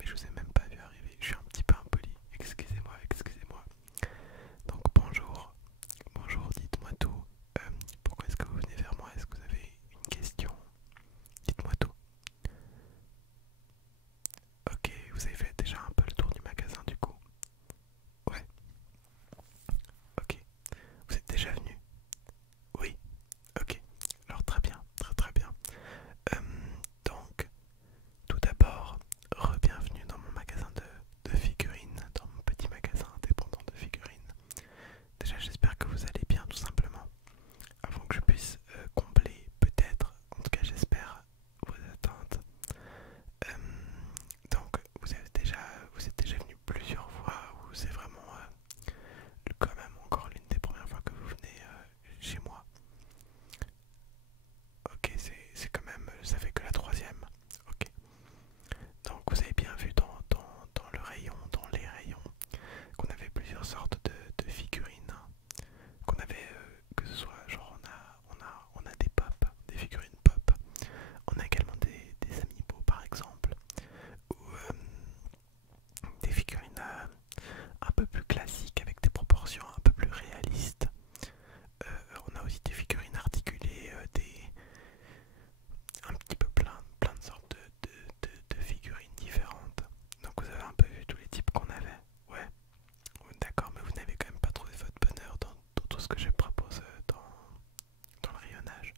mais je vous ai même pas vu arriver. Je suis un petit peu impoli. Excusez-moi, excusez-moi. Donc bonjour, bonjour, dites-moi tout. Pourquoi est-ce que vous venez vers moi? Est-ce que vous avez une question? Dites-moi tout. Ok, vous avez fait déjà un peu le tour du magasin du coup. Ouais, ok. Vous êtes déjà venu? Oui, ok. Alors très bien, très très bien. Euh, donc, tout d'abord, re-bienvenue dans mon magasin de figurines, dans mon petit magasin indépendant de figurines. Déjà, j'espère que vous allez bien tout simplement. Avant que je puisse combler, peut-être, en tout cas j'espère, vos attentes. Euh, donc, vous êtes déjà venu plusieurs fois, ou c'est vraiment quand même encore l'une des premières fois que vous venez chez moi? Ok, c'est quand même, ça fait que la troisième. Ok. Donc vous avez bien vu dans le rayon, dans les rayons, qu'on avait plusieurs sortes de figurines. Qu'on avait, que ce soit genre on a des pop, des figurines pop. On a également des amiibo par exemple. Ou des figurines un peu plus classiques avec des proportions un peu plus réalistes. On a aussi des figurines articulées, un petit peu plein de sortes de figurines différentes. Donc vous avez un peu vu tous les types qu'on avait. Ouais, d'accord, mais vous n'avez quand même pas trouvé votre bonheur dans tout ce que je propose dans le rayonnage.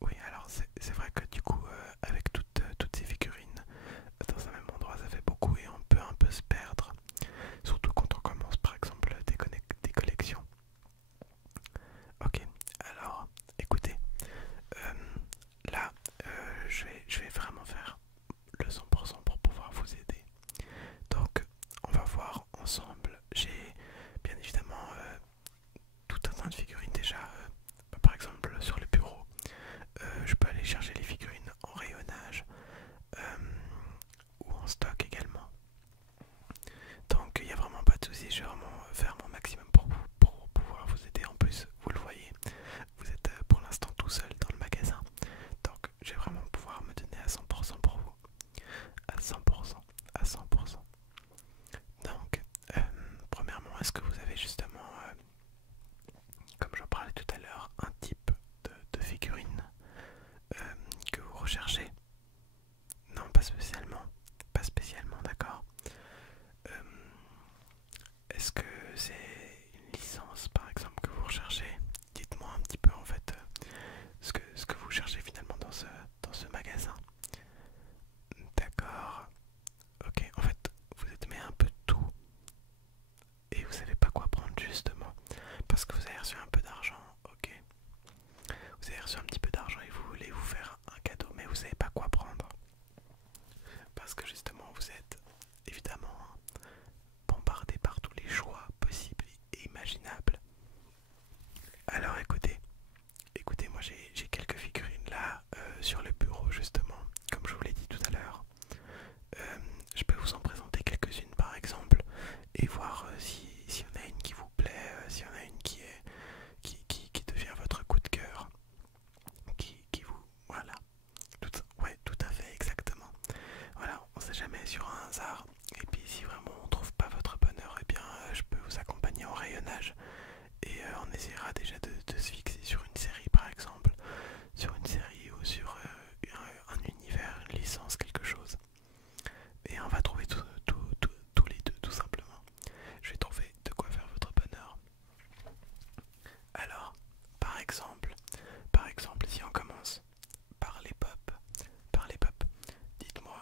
Oui, alors c'est vrai que du coup, avec toutes ces figurines dans un même endroit, ça fait beaucoup et on peut un peu se perdre. Surtout quand on commence par exemple des collections. Ok, alors écoutez, euh, là je vais vraiment faire le 100% pour pouvoir vous aider. Donc on va voir ensemble. J'ai bien évidemment tout un tas de figurines déjà. Par exemple sur le bureau, je peux aller chercher les figurines en rayonnage euh, ou en stock également. Donc il n'y a vraiment pas de souci, je vais vraiment faire mon maximum pour pouvoir vous aider. En plus, vous le voyez, vous êtes pour l'instant tout seul dans le magasin. Donc je vais vraiment pouvoir me donner à 100% pour vous. À 100%, à 100%. Donc, premièrement, est-ce que vous avez justement, comme j'en parlais tout à l'heure, un type de figurine que vous recherchez? Non, pas spécialement. Pas spécialement, d'accord. Euh, Est-ce que c'est une licence par exemple que vous recherchez? Dites-moi un petit peu en fait ce que vous cherchez finalement dans ce magasin. D'accord. Ok, en fait, vous êtes mis un peu de tout et vous savez pas quoi prendre justement. Parce que vous avez reçu un peu d'argent, ok. Vous avez reçu un petit peu d'argent et vous voulez vous faire un cadeau, mais vous savez pas quoi prendre. Parce que justement, vous êtes évidemment bombardé par tous les choix possibles et imaginables. Alors écoutez, moi j'ai quelques figurines là sur le bureau justement, comme je vous l'ai dit tout à l'heure. Euh, je peux vous en présenter quelques-unes par exemple et voir s'il y en a une qui vous plaît, s'il y en a une qui devient votre coup de cœur, qui vous... Voilà, ouais, tout à fait, exactement. Voilà, on sait jamais sur un hasard. Et puis si vraiment on trouve pas votre bonheur, eh bien je peux vous accompagner en rayonnage. Et on essaiera déjà de se fixer sur une série par exemple. Sur une série ou sur un univers, une licence, quelque chose. Et on va trouver tous les deux tout simplement. Je vais trouver de quoi faire votre bonheur. Alors, par exemple, si on commence par les pop, dites-moi,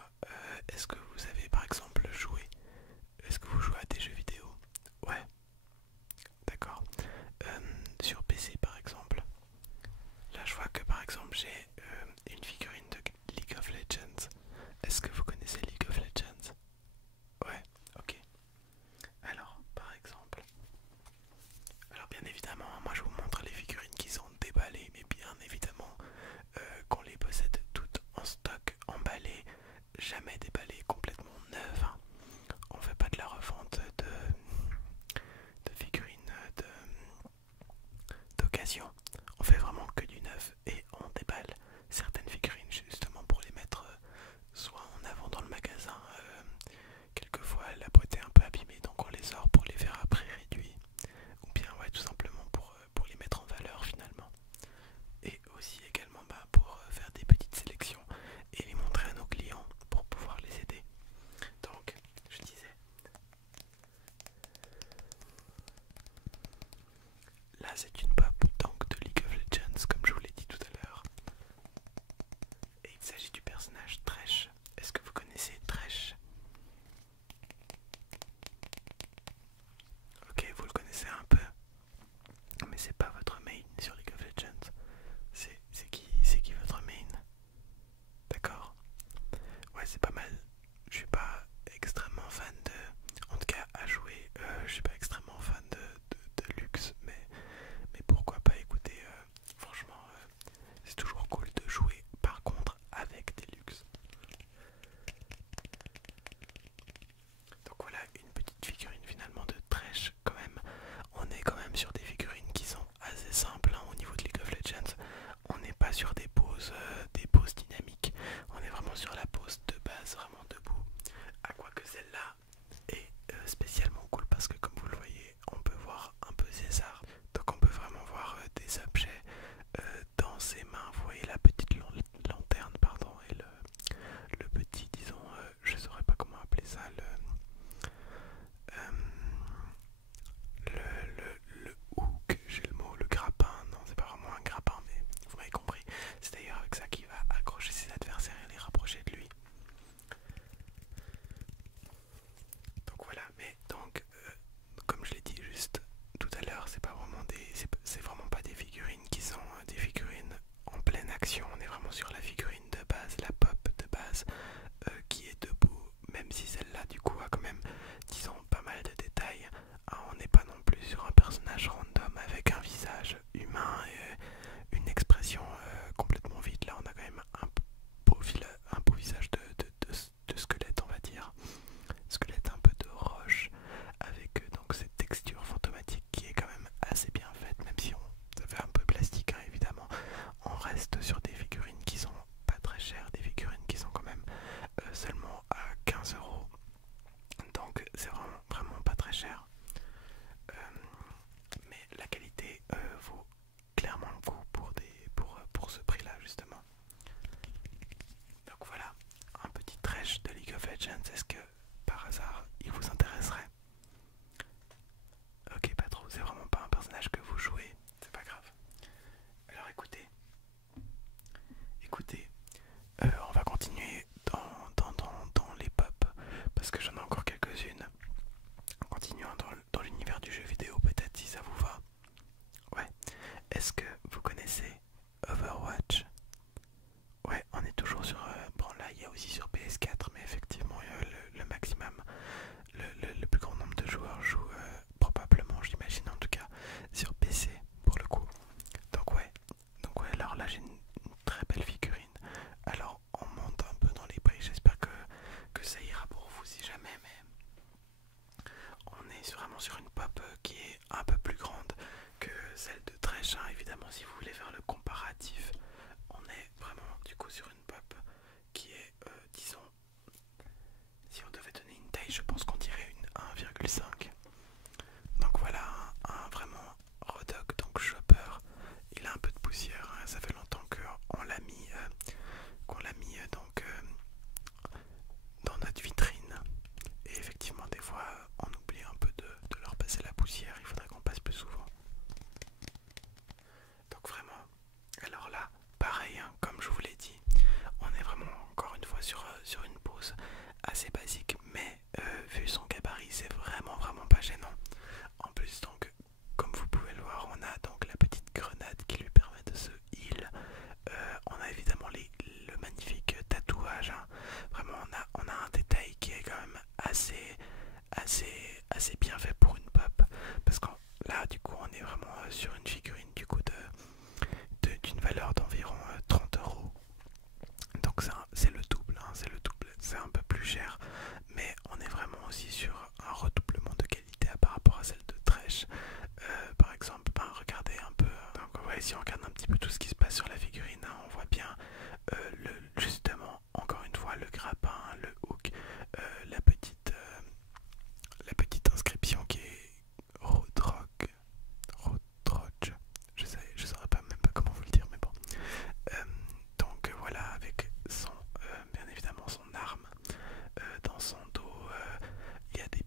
est-ce que vous avez par exemple joué, est-ce que vous jouez à des jeux vidéo? Ouais, d'accord. Sur PC par exemple. Là, je vois que par exemple j'ai une figurine de League of Legends. Est-ce que vous connaissez League of Legends? Ouais, ok. Alors, par exemple, alors bien évidemment, moi je vous montre les figurines qui sont déballées, mais bien évidemment qu'on les possède toutes en stock, emballées, jamais déballées, complètement neuves, hein. On fait pas de la revente de figurines d'occasion. On fait vraiment que du neuf et on déballe certaines figurines justement pour les mettre soit en avant dans le magasin c'est pas mal. Je suis pas extrêmement fan de... En tout cas, à jouer, je suis pas extrêmement fan de luxe, mais pourquoi pas écouter, franchement, c'est toujours cool de jouer, par contre, avec des luxe. Donc voilà, une petite figurine finalement de Thresh quand même. On est quand même sur des figurines qui sont assez simples hein, au niveau de League of Legends. On n'est pas sur des poses dynamiques. On est vraiment sur la pose de base, vraiment debout. À quoi que celle-là est spécialement cool parce que comme vous le voyez, on peut voir un peu César. Donc on peut vraiment voir des objets dans ses mains. Vous voyez la petite lanterne, pardon, et le petit, disons, je saurais pas comment appeler ça, euh, le hook, j'ai le mot, le grappin. Non, c'est pas vraiment un grappin, mais vous m'avez compris. C'est d'ailleurs avec ça qu'il va accrocher ses adversaires et les rapprocher de lui. Donc voilà, mais donc, comme je l'ai dit juste tout à l'heure, c'est pas vraiment c'est vraiment pas des figurines qui sont des figurines en pleine action. On est vraiment sur la figurine de base, la pop de base, qui est debout, même si celle-là du coup a quand même, disons, pas mal de détails. Hein, on n'est pas non plus sur un personnage random avec un visage humain et une expression complètement vide. Là on a quand même un beau visage de squelette, on va dire. Squelette un peu de roche, avec donc cette texture fantomatique qui est quand même assez bien faite, même si ça fait un peu plastique hein, évidemment. On reste sur des figurines qui sont pas très chères, des figurines qui sont quand même seulement à 15 €. Donc c'est vraiment pas très cher. Mais la qualité vaut clairement le coup pour ce prix là justement. Donc voilà, un petit Thresh de League of Legends. Est-ce que par hasard il vous intéresserait? Ok, pas trop, c'est vraiment pas un personnage que vous jouez, c'est pas grave. Alors écoutez, on va continuer dans les pop parce que j'en ai encore quelques-unes. Continuons dans l'univers du jeu vidéo, peut-être si ça vous va. Ouais. Est-ce que vous connaissez Overwatch? Ouais, on est toujours sur... bon là il y a aussi sur PS4, mais effectivement le maximum, le plus grand nombre de joueurs joue probablement, j'imagine en tout cas, sur PC pour le coup. Donc ouais, alors là j'ai une très belle figurine. Alors on monte un peu dans les prix, j'espère que ça ira pour vous si jamais, mais on est vraiment sur une pop qui est un peu plus grande que celle de Thresh, hein, évidemment si vous voulez faire le comparatif. On est vraiment du coup sur une pop qui est, disons, si on devait donner une taille, je pense qu'on dirait une 1,5. Donc voilà, un vraiment Rodok, donc Chopper. Il a un peu de poussière, hein, ça fait longtemps qu'on l'a mis, donc dans notre vitrine. Et effectivement, des fois, on oublie un peu de leur passer la poussière, il faudrait qu'on passe plus souvent. Donc vraiment, alors là, pareil, hein, comme je vous l'ai dit, on est vraiment encore une fois sur une pose assez basique, mais vu son gabarit, c'est vraiment pas gênant. En plus, donc, comme vous pouvez le voir, on a donc la petite grenade qui lui permet de se heal. On a évidemment le magnifique tatouage, hein. Vraiment, on a un détail qui est quand même assez bien fait pour une pop, parce que là, du coup, on est vraiment sur une figurine du coup d'une valeur d'environ 30 €. Donc c'est le double, hein, c'est un peu plus cher, mais on est vraiment aussi sur un redoublement de qualité par rapport à celle de Thresh. Par exemple, regardez un peu, donc ouais, si on regarde un petit peu tout ce qui se passe sur la figurine, hein, on voit bien justement, encore une fois, le grappin, le hook, la petite inscription qui est Rodrog, je saurais pas même pas comment vous le dire, mais bon. Donc voilà, avec bien évidemment son arme dans son dos, il y a des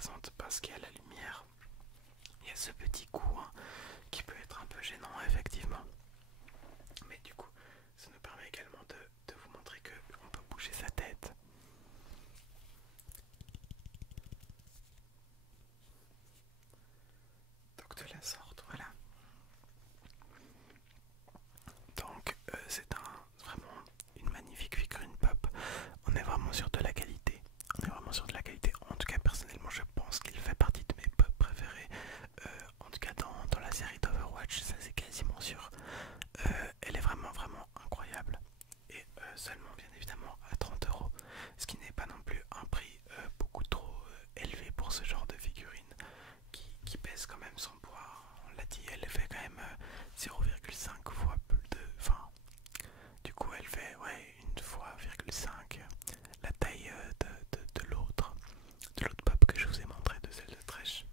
présente parce qu'il y a la lumière. Il y a ce petit coup hein, qui peut être un peu gênant effectivement. Mais du coup, ça nous permet également de vous montrer qu'on peut bouger sa tête. Donc de la sorte, voilà. Donc c'est vraiment une magnifique figurine pop. On est vraiment sur de la qualité. On est vraiment sur de la qualité. En tout cas, personnellement, je pense qu'il fait partie de mes pop préférés. En tout cas, dans la série d'Overwatch, ça c'est quasiment sûr. Elle est vraiment incroyable. Et seulement, bien évidemment, à 30 €. Ce qui n'est pas non plus un prix beaucoup trop élevé pour ce genre de figurine qui pèse quand même son poids. On l'a dit, elle fait quand même 0,5 fois plus de. Enfin, du coup, elle fait ouais, une fois 0,5 la taille de l'autre pop que je vous ai montré, de celle de Thresh.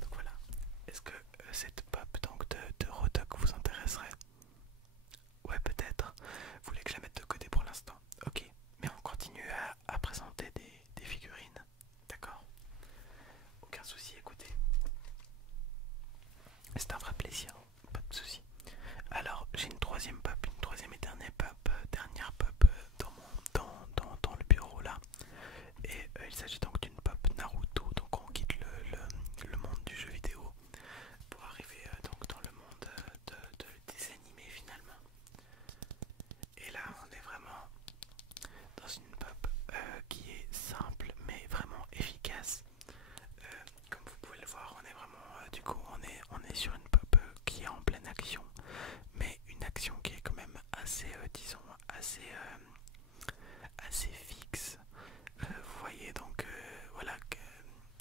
Donc voilà. Est-ce que cette pop donc de Rodok vous intéresserait? Ouais, peut-être. Vous voulez que je la mette de côté pour l'instant? Ok. Mais on continue à présenter des figurines. D'accord? Aucun souci, écoutez. C'est un vrai plaisir, pas de souci. Alors, j'ai une troisième pop, une troisième et dernière pop dans le bureau là. Et il s'agit donc d'une pop Naruto. Donc on quitte le monde du jeu vidéo pour arriver donc dans le monde des animés finalement. Et là, on est vraiment dans une pop qui est simple mais vraiment efficace. Comme vous pouvez le voir, on est vraiment du coup on est sur une pop qui est en pleine action, mais une action qui est quand même assez disons assez fixe. Vous voyez donc voilà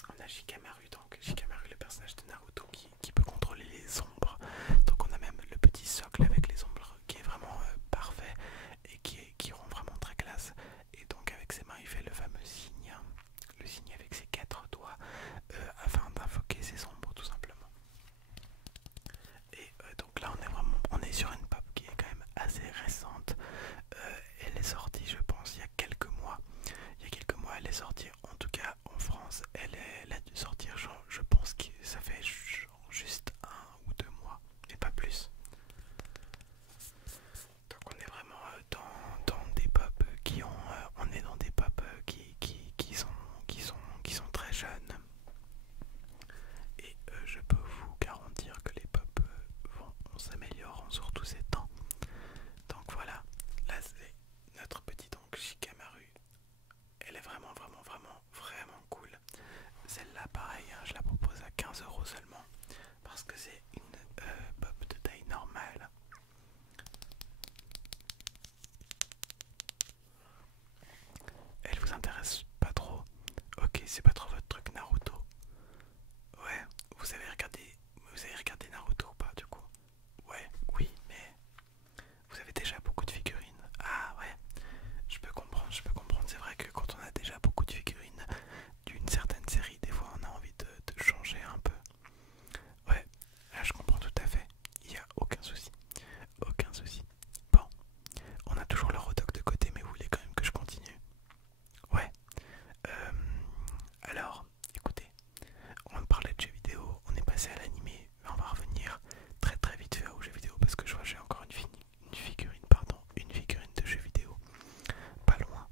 qu'on a Shikamaru, donc Shikamaru, le personnage de Naruto qui peut contrôler les ombres. Donc on a même le petit socle avec les ombres qui est vraiment parfait et qui rend vraiment très classe. Et donc avec ses mains il fait le fameux signe, le signe avec ses 4 doigts afin d'invoquer ses ombres tout simplement. Et donc là on est sur une pop qui est quand même assez récente. Elle est sortie je pense il y a quelques mois. Il y a quelques mois elle est sortie, en tout cas en France elle a dû sortir genre, je pense que ça fait genre juste 1 ou 2 mois et pas plus. Donc on est vraiment dans des pop qui ont on est dans des pop qui sont très jeunes. Et je peux vous garantir que les pop vont s'améliorant sur tous ces temps. Donc voilà, là c'est notre petit donc Shikamaru. Elle est vraiment cool. Celle-là pareil, hein, je la propose à 15 € seulement. Parce que c'est une pop de taille normale. Elle vous intéresse pas trop? Ok, c'est pas trop votre truc Naruto. Ouais, vous avez regardé Naruto ou pas du coup? Ouais, oui, mais vous avez déjà beaucoup de figurines. Ah ouais, je peux comprendre. C'est vrai que quand on a déjà beaucoup de figurines d'une certaine série, des fois on a envie de changer un peu. Ouais, là je comprends tout à fait. Il n'y a aucun souci. Aucun souci. Bon, on a toujours le Rodok de côté, mais vous voulez quand même que je continue? Ouais. Alors, écoutez, on parlait de jeux vidéo, on est passé à l'animé, mais on va revenir très vite fait aux jeux vidéo parce que je vois que j'ai encore une figurine de jeux vidéo. Pas loin.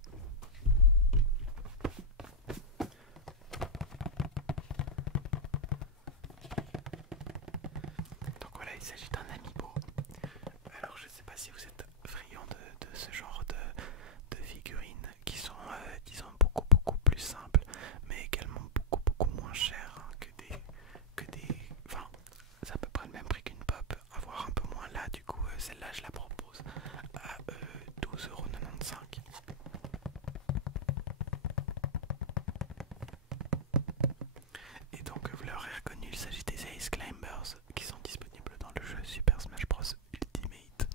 Donc voilà, il s'agit d'un amiibo. Alors je sais pas si vous êtes friand de ce genre de figurines qui sont disons beaucoup plus simples mais également beaucoup moins chères hein, enfin c'est à peu près le même prix qu'une pop, voire un peu moins. Là du coup celle-là je la propose à 12,95 €. Et donc vous l'aurez reconnu, il s'agit des Ace Climbers qui sont disponibles dans le jeu Super Smash Bros Ultimate.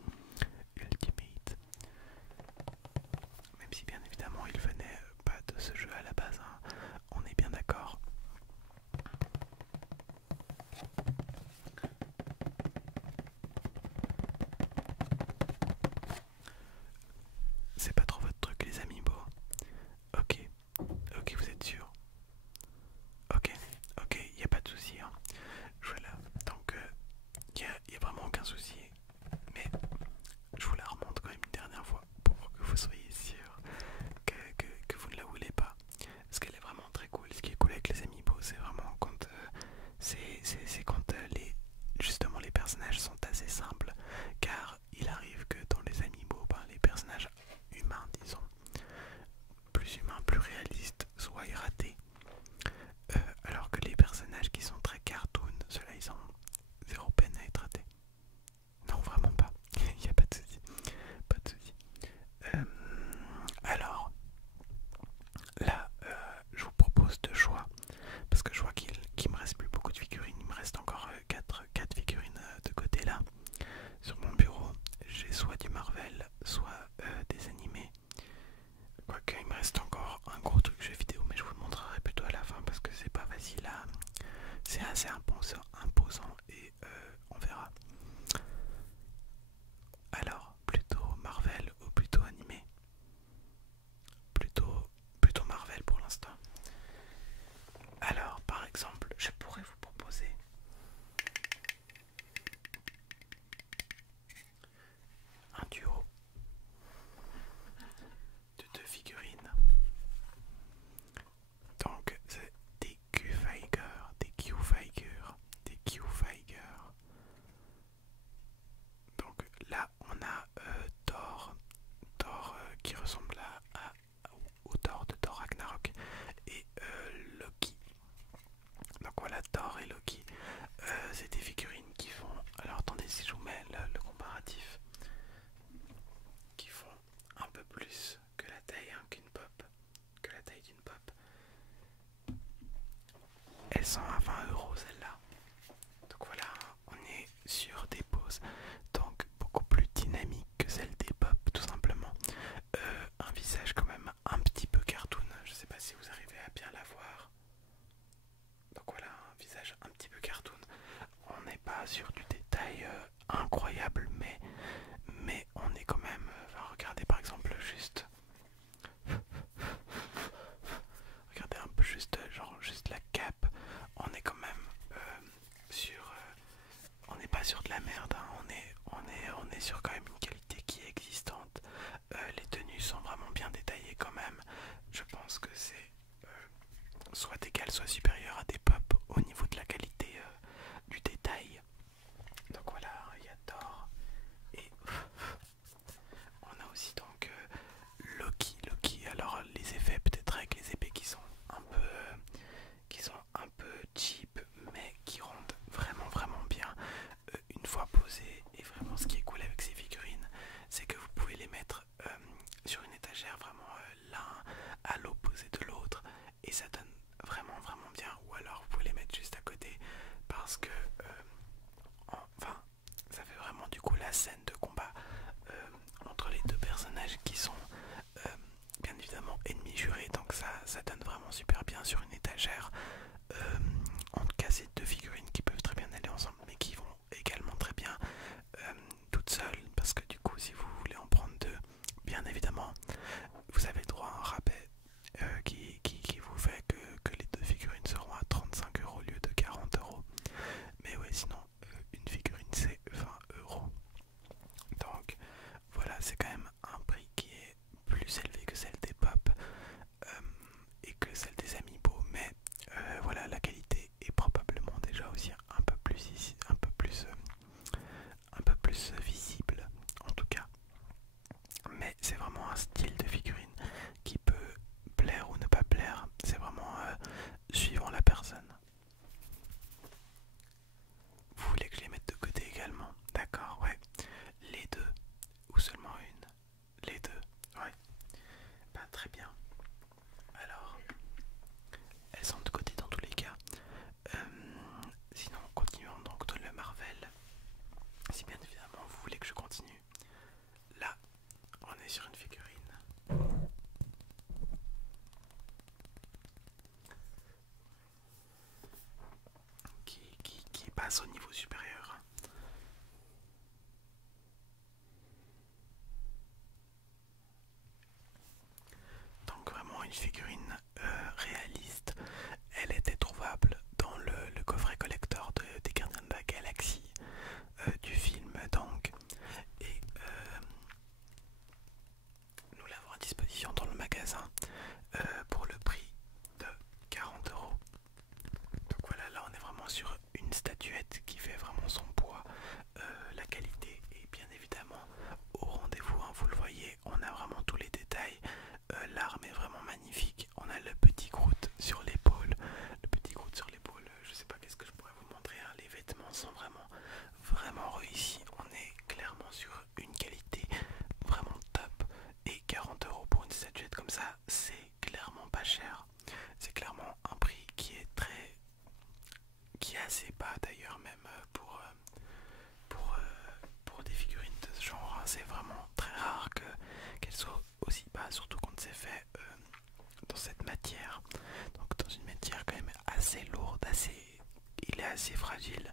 assez fragile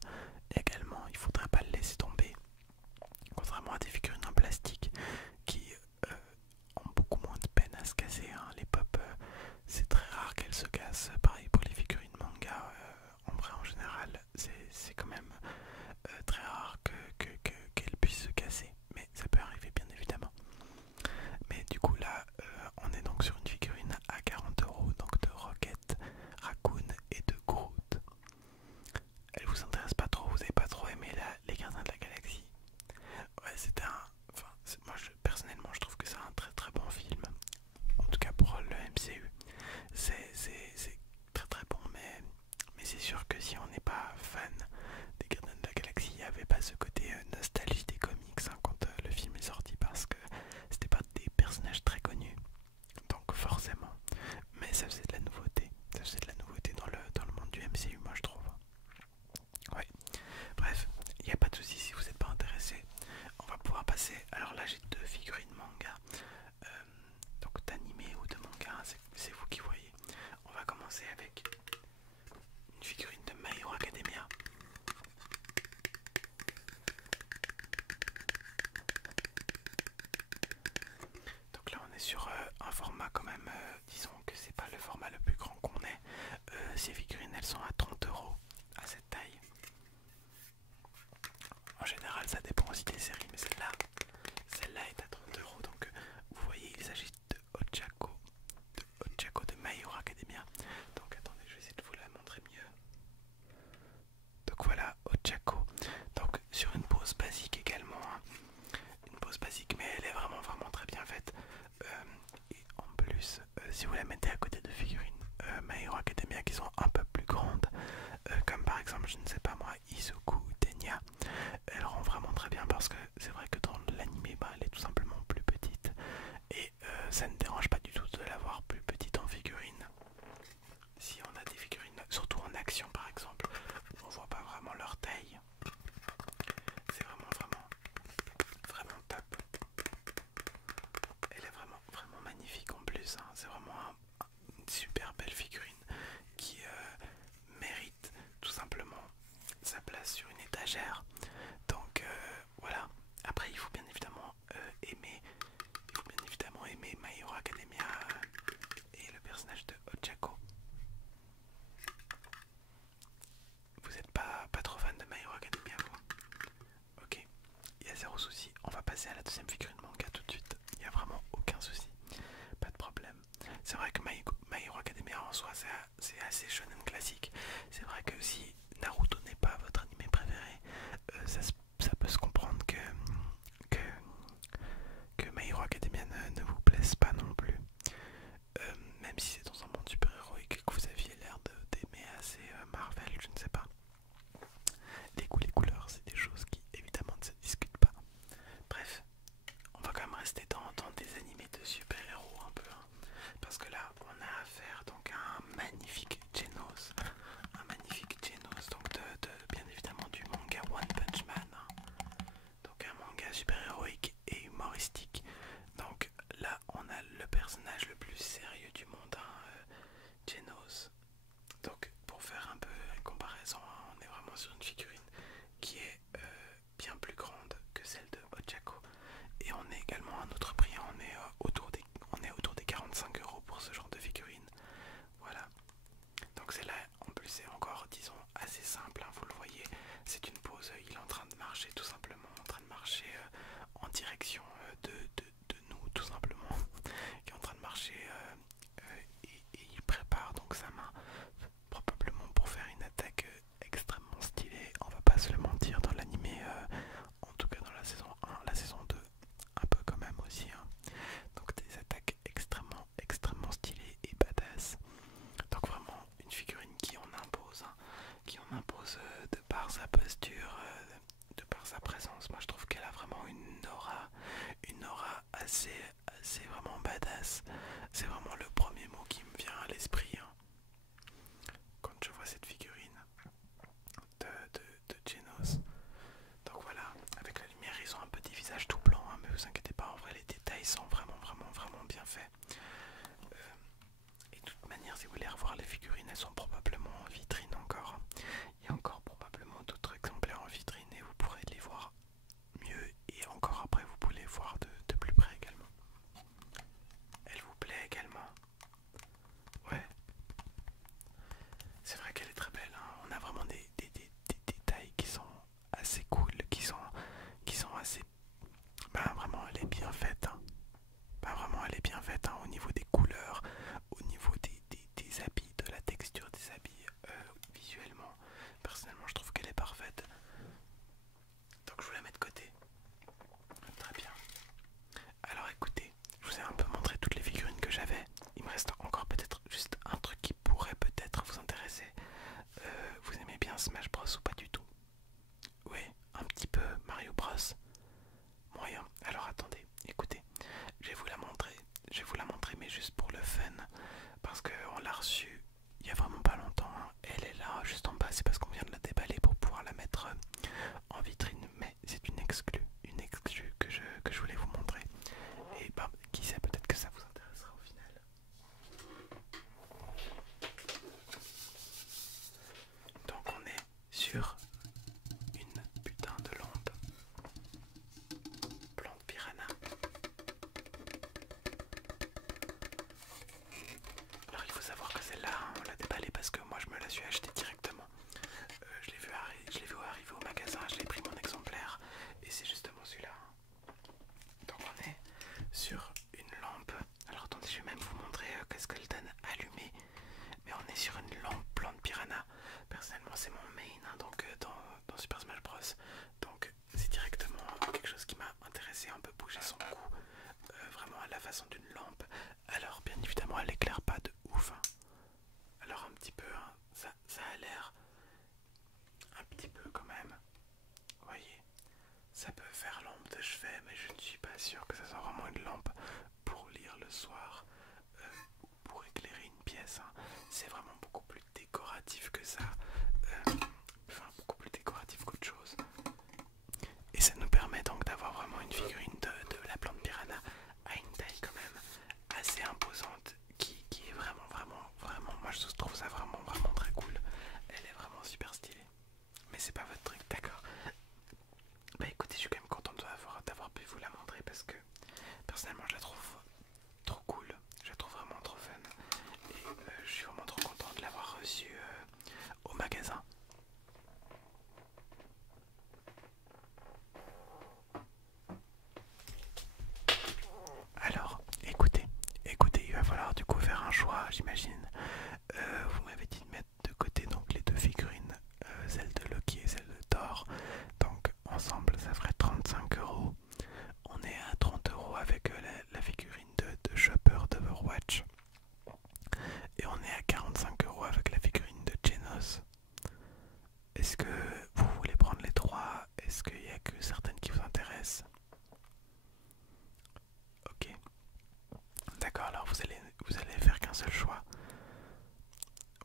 également, il faudrait pas le laisser tomber. Contrairement à des figurines en plastique qui ont beaucoup moins de peine à se casser, hein. Les pop, c'est très rare qu'elles se cassent. Pareil pour les figurines manga, en vrai en général, c'est quand même très rare qu'elles puissent se casser. Mais ça peut arriver bien évidemment. Mais du coup là, on est donc sur une figurine à 40 €, donc de Rocket, Raccoon et de Groot. Elle vous intéresse pas trop, vous avez pas trop aimé les Gardiens de la Galaxie? Ouais, c'était un... Enfin, moi personnellement je trouve que c'est un très très bon film. En tout cas pour le MCU. C'est très très bon, mais c'est sûr que si on n'est pas fan des Gardiens de la Galaxie, il n'y avait pas ce côté nostalgie des comics, hein, quand le film est sorti, parce que c'était pas des personnages très connus. Donc forcément, mais ça faisait de la nouveauté. Ça faisait de la nouveauté dans le monde du MCU, moi je trouve. Ouais. Bref, il n'y a pas de souci si vous n'êtes pas intéressé. On va pouvoir passer. Alors là, j'ai deux figurines manga, donc d'animé ou de manga, hein, c'est vous qui voyez. On va commencer avec une figurine de My Hero Academia. Donc là, on est sur un format quand même, disons que c'est pas le format le plus grand qu'on ait. Ces figurines, elles sont à 30 € à cette taille. En général, ça dépend aussi des séries, mais celle-là est à 30 €. Donc, vous voyez, il s'agit de Ochako de My Hero Academia. Donc, attendez, je vais essayer de vous la montrer mieux. Donc voilà, Ochako. Donc, sur une pose basique également, hein. Une pose basique, mais elle est vraiment vraiment très bien faite. Et en plus, si vous la mettez à côté de figurines My Hero Academia qui sont un peu plus grandes, comme par exemple, je ne sais pas moi, Izuku ou Tenya, elle rend vraiment très bien, parce que c'est vrai que dans l'anime, bah, elle est tout simplement plus petite, et ça ne dérange pas du tout de l'avoir plus petite en figurine. Si on a des figurines, surtout en action par exemple, où on voit pas vraiment leur taille, c'est vraiment vraiment top. Elle est vraiment vraiment magnifique en plus, hein. C'est vraiment une super belle figurine qui mérite tout simplement sa place sur une étagère. Donc voilà. Après, il faut bien évidemment aimer My Hero Academia et le personnage de Ochako. Vous n'êtes pas trop fan de My Hero Academia, vous? Ok, il y a zéro souci. On va passer à la deuxième figurine manga tout de suite. Il n'y a vraiment aucun souci, pas de problème. C'est vrai que My Hero Academia en soi, c'est assez shonen classique. C'est vrai que si Naruto n'est pas votre animé préféré, ça peut se comprendre que My Hero Academia ne vous plaise pas non plus. Même si c'est dans un monde super-héroïque et que vous aviez l'air d'aimer assez Marvel, je ne sais pas. Les goûts, les couleurs, c'est des choses qui évidemment ne se discutent pas. Bref, on va quand même rester dans des animés de super-héros un peu, hein, parce que là on a affaire donc à un magnifique Genos. Un magnifique Genos, donc bien évidemment du manga One Punch Man, hein. Donc un manga super-héroïque et humoristique. Donc là on a le personnage le plus sérieux du monde, hein, Genos. Donc pour faire un peu une comparaison, hein, on est vraiment sur une figurine qui est bien plus grande que celle de Ochako. Et on est également à un autre prix, on est autour des 45 € pour ce genre de figurine. Voilà. Donc celle-là en plus c'est encore, disons, assez simple, hein, vous le voyez. C'est une pose, il est en train de marcher tout simplement, en train de marcher en direction de nous tout simplement. Qui est en train de marcher et il prépare donc sa main probablement pour faire une attaque extrêmement stylée. On va pas se le mentir, dans l'animé, en tout cas dans la saison 1, la saison 2, un peu quand même aussi, hein. Donc des attaques extrêmement stylées et badass. Donc vraiment une figurine qui en impose, hein, qui en impose de par sa posture, de par sa présence. Moi je trouve qu'elle a vraiment une aura assez vraiment badass. C'est vraiment le premier mot qui me vient à l'esprit, hein, quand je vois cette figurine de Genos. Donc voilà, avec la lumière ils ont un petit visage tout blanc, hein, mais vous inquiétez pas, en vrai les détails sont vraiment bien faits. Et de toute manière, si vous voulez revoir les figurines, elles sont probablement en vitrine encore. Il y a encore probablement laisser un peu bouger son cou, vraiment à la façon d'une lampe. Alors bien évidemment elle éclaire pas de ouf, hein. Alors un petit peu, hein, ça a l'air un petit peu quand même, vous voyez, ça peut faire lampe de chevet, mais je ne suis pas sûr que ça soit vraiment une lampe pour lire le soir, ou pour éclairer une pièce, hein. C'est vraiment beaucoup plus décoratif que ça, enfin beaucoup plus décoratif qu'autre chose. Et ça nous permet donc d'avoir vraiment une figurine de la plante piranha à une taille quand même assez imposante, qui est vraiment, moi je trouve ça vraiment très cool. Elle est vraiment super stylée. Mais c'est pas votre truc, d'accord. Bah écoutez, je suis quand même content d'avoir pu vous la montrer parce que personnellement je la trouve trop cool. Je la trouve vraiment trop fun. Et je suis vraiment trop content de l'avoir reçue au magasin. Alors, écoutez, il va falloir du coup faire un choix, j'imagine. Vous m'avez dit de mettre de côté donc les deux figurines, celle de Loki et celle de Thor. Donc ensemble ça ferait 35 €. On est à 30 € avec la figurine de Chopper d'Overwatch. Et on est à 45 € avec la figurine de Genos. Est-ce que vous voulez prendre les trois? Est-ce qu'il n'y a que certaines qui vous intéressent? Ok. D'accord, alors vous allez faire qu'un seul choix.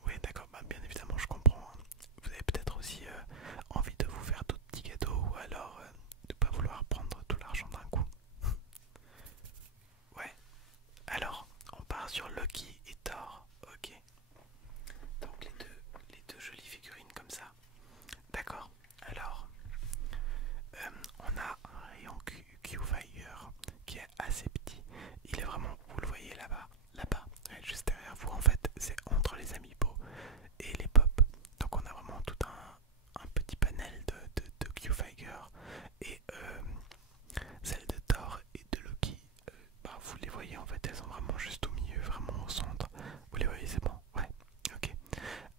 Oui, d'accord, bah, bien évidemment, je comprends. Vous avez peut-être aussi envie de vous faire d'autres petits cadeaux ou alors de ne pas vouloir prendre tout l'argent d'un coup. Ouais, alors on part sur Loki et Thor. Ok, donc les deux jolies figurines comme ça. D'accord, alors on a un rayon Q-Fire qui est assez petit. Il est vraiment, vous le voyez là-bas, ouais, juste derrière vous en fait, c'est entre les amiibo et les pop. Donc on a vraiment tout un petit panel de Q-Figure. Et celles de Thor et de Loki, bah, vous les voyez en fait, elles sont vraiment juste au milieu, vraiment au centre. Vous les voyez, c'est bon? Ouais, ok.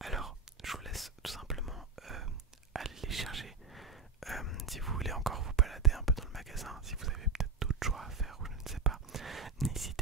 Alors, je vous laisse tout simplement aller les chercher. Si vous voulez encore vous balader un peu dans le magasin, si vous avez peut-être d'autres choix à faire ou je ne sais pas, n'hésitez